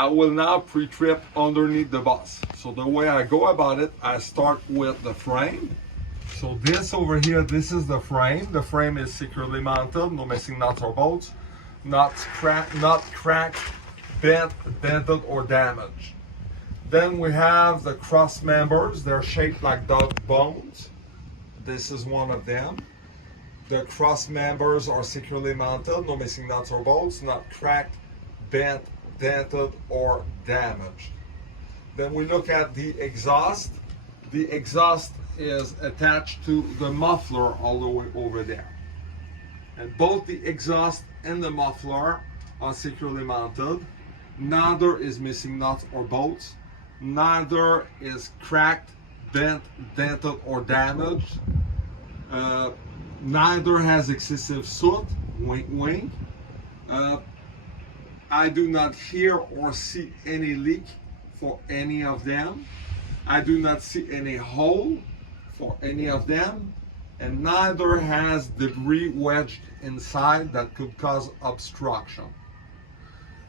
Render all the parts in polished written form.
I will now pre-trip underneath the bus. So the way I go about it, I start with the frame. So this over here, this is the frame. The frame is securely mounted, no missing nuts or bolts, not cracked, bent, dented, or damaged. Then we have the cross members. They're shaped like dog bones. This is one of them. The cross members are securely mounted, no missing nuts or bolts, not cracked, bent, dented, or damaged. Then we look at the exhaust. The exhaust is attached to the muffler all the way over there. And both the exhaust and the muffler are securely mounted. Neither is missing nuts or bolts. Neither is cracked, bent, dented, or damaged. Neither has excessive soot, wink wink. I do not hear or see any leak for any of them. I do not see any hole for any of them, and neither has debris wedged inside that could cause obstruction.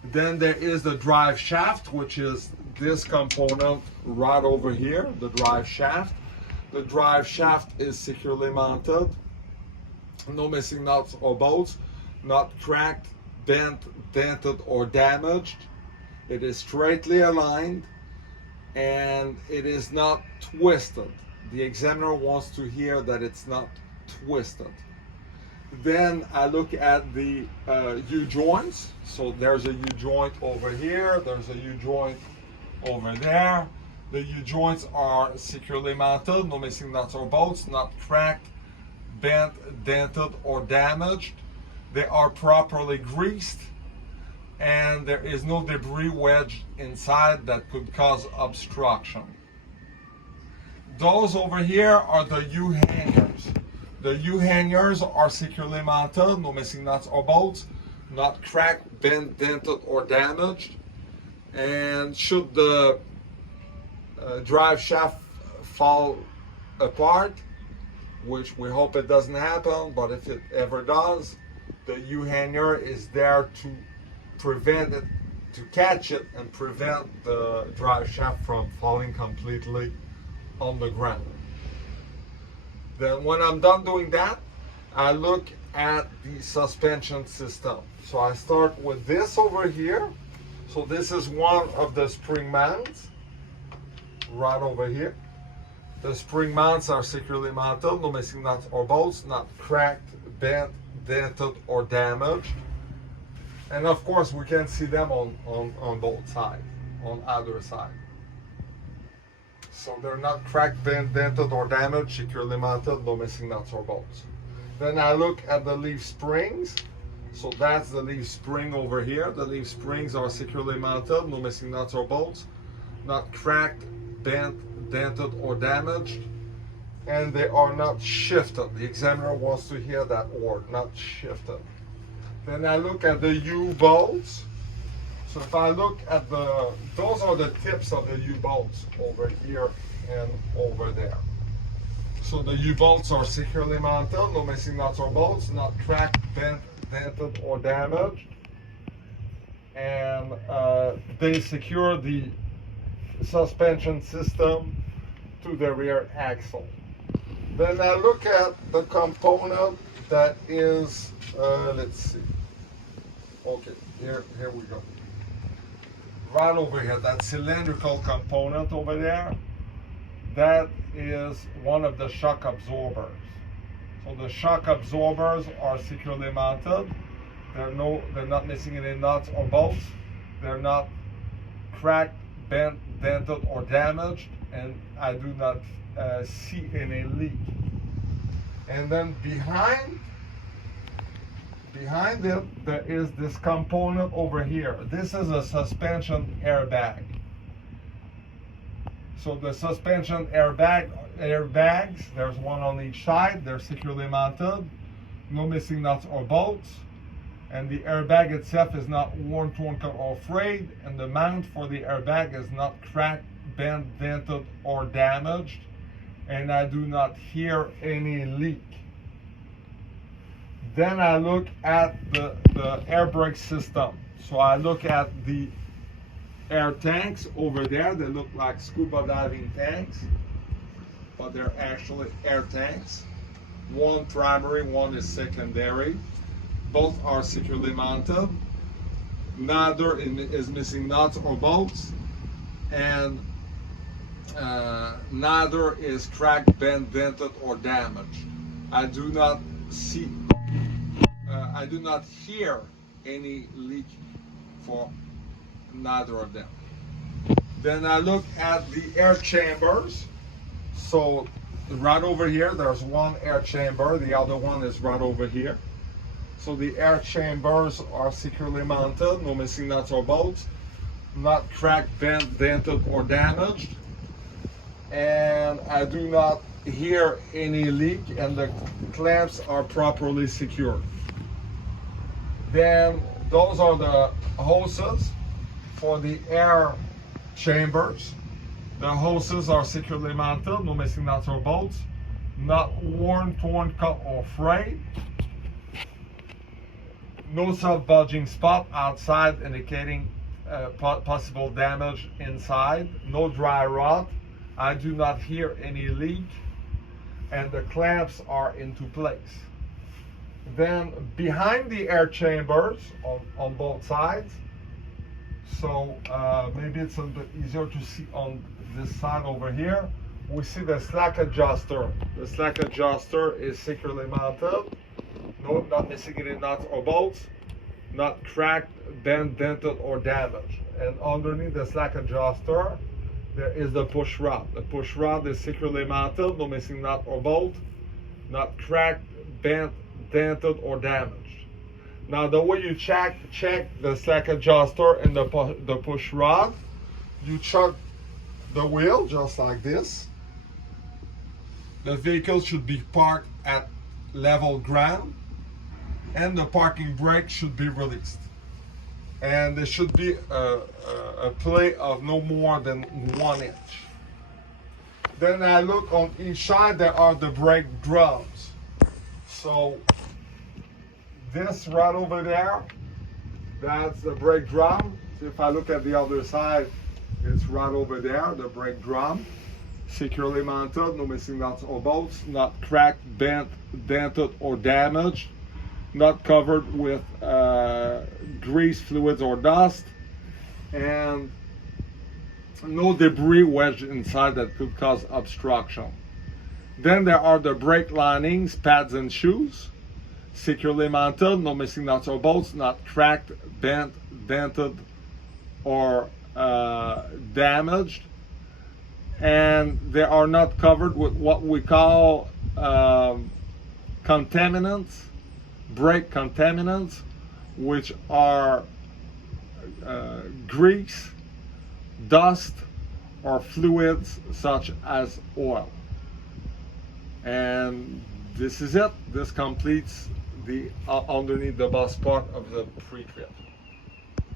Then there is the drive shaft, which is this component right over here, the drive shaft. The drive shaft is securely mounted, no missing nuts or bolts, not cracked, bent, dented, or damaged. It is straightly aligned and it is not twisted. The examiner wants to hear that it's not twisted. Then I look at the U-joints. So there's a U-joint over here, there's a U-joint over there. The U-joints are securely mounted, no missing nuts or bolts, not cracked, bent, dented, or damaged. They are properly greased, and there is no debris wedged inside that could cause obstruction. Those over here are the U-hangers. The U-hangers are securely mounted, no missing nuts or bolts, not cracked, bent, dented, or damaged. And should the drive shaft fall apart, which we hope it doesn't happen, but if it ever does, the U-hanger is there to prevent it, to catch it and prevent the drive shaft from falling completely on the ground. Then when I'm done doing that, I look at the suspension system. So I start with this over here. So this is one of the spring mounts right over here. The spring mounts are securely mounted, no missing nuts or bolts, not cracked, bent, dented, or damaged. And of course we can see them on both sides, on either side. So they're not cracked, bent, dented, or damaged, securely mounted, no missing nuts or bolts. Then I look at the leaf springs. So that's the leaf spring over here. The leaf springs are securely mounted, no missing nuts or bolts, not cracked, bent, dented, or damaged, and they are not shifted. The examiner wants to hear that word, not shifted. Then I look at the U-bolts. So if I look at those are the tips of the U-bolts over here and over there. So the U-bolts are securely mounted, no missing nuts or bolts, not cracked, bent, dented, or damaged. And they secure the suspension system to the rear axle. Then I look at the component that is, let's see. Okay, here we go. Right over here, that cylindrical component over there, that is one of the shock absorbers. So the shock absorbers are securely mounted. They're not missing any nuts or bolts. They're not cracked, bent, dented, or damaged, and I do not see any leak. And then behind it, there is this component over here. This is a suspension airbag. So the suspension airbags, there's one on each side. They're securely mounted, no missing nuts or bolts. And the airbag itself is not worn, torn, or frayed. And the mount for the airbag is not cracked, bent, dented, or damaged. And I do not hear any leak. Then I look at the air brake system. So I look at the air tanks over there. They look like scuba diving tanks, but they're actually air tanks. One primary, one is secondary. Both are securely mounted. Neither is missing nuts or bolts, and neither is cracked, bent, dented, or damaged. I do not hear any leak for neither of them. Then I look at the air chambers. So right over here, there's one air chamber. The other one is right over here. So the air chambers are securely mounted, no missing nuts or bolts, not cracked, bent, dented, or damaged. And I do not hear any leak, and the clamps are properly secured. Then those are the hoses for the air chambers. The hoses are securely mounted, no missing nuts or bolts, not worn, torn, cut, or frayed. No self-bulging spot outside indicating possible damage inside. No dry rot. I do not hear any leak, and the clamps are into place. Then behind the air chambers on both sides, so maybe it's a bit easier to see on this side over here, we see the slack adjuster. The slack adjuster is securely mounted. No, not missing any nuts or bolts, not cracked, bent, dented, or damaged. And underneath the slack adjuster, there is the push rod. The push rod is securely mounted, no missing nut or bolt, not cracked, bent, dented, or damaged. Now, the way you check the slack adjuster and the push rod, you chuck the wheel just like this. The vehicle should be parked at level ground, and the parking brake should be released. And there should be a play of no more than 1 inch. Then I look on each side, there are the brake drums. So this right over there, that's the brake drum. So if I look at the other side, it's right over there, the brake drum. Securely mounted, no missing nuts or bolts, not cracked, bent, dented, or damaged, not covered with grease, fluids, or dust, and no debris wedged inside that could cause obstruction. Then there are the brake linings, pads, and shoes. Securely mounted, no missing nuts or bolts, not cracked, bent, dented, or damaged. And they are not covered with what we call contaminants, brake contaminants, which are grease, dust, or fluids such as oil. And this is it. This completes the underneath the bus part of the pre-trip.